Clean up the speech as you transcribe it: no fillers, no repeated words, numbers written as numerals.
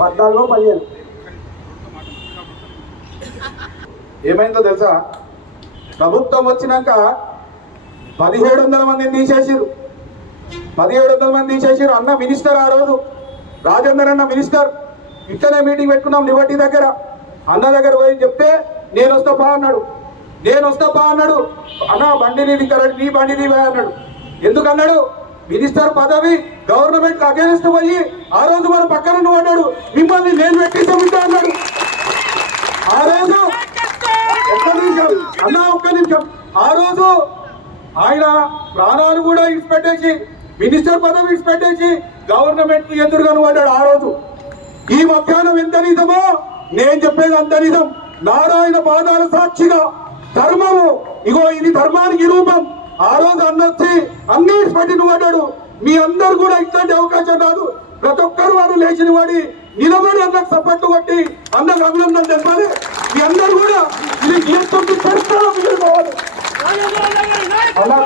14 ఏమైందో తెలుసా? ప్రభుత్వం వచ్చినాక 1700 మందిని తీసేసిరు. 1700 మంది తీసేసిరు. అన్న మినిస్టర్ ఆ రోజు రాజేందర్ అన్న మినిస్టర్ ఇట్లనే మీటింగ్ పెట్టుకున్నాం లిబర్టీ దగ్గర. అన్న దగ్గర పోయి చెప్తే నేను వస్తా బా అన్నాడు. అన్న బండిని నీ బండిని అన్నాడు. ఎందుకన్నాడు? మినిస్టర్ పదవి గవర్నమెంట్ అగేనిస్ట్ పోయి ఆ రోజు మన పక్కన పడ్డాడు. మిమ్మల్ని నేను పెట్టిస్తామింటా అన్నాడు. ఆ రోజు ఒక్క నిమిషం ఆ రోజు ఆయన ప్రాణాలు కూడా ఇడిచిపెట్టేసి మినిస్టర్ పదవి ఇడిచిపెట్టేసి గవర్నమెంట్ ఎదురుగా పడ్డాడు ఆ రోజు. ఈ మధ్యాహ్నం ఎంత నిజమో నేను చెప్పేది అంత నిజం. నారాయణ పాదాల సాక్షిగా ధర్మము ఇగో ఇది ధర్మానికి రూపం. ఆ రోజు అన్నొచ్చి అన్ని ఇడిచిపెట్టిన పడ్డాడు. మీ అందరు కూడా ఇట్లాంటి అవకాశం రాదు. ప్రతి ఒక్కరు వారు లేచిన వాడి నిలబడి అన్నకు సపోర్ట్ కొట్టి అన్నకు అభినందన తెలపాలి. మీ అందరు కూడా ఇది చేస్తుంది అలా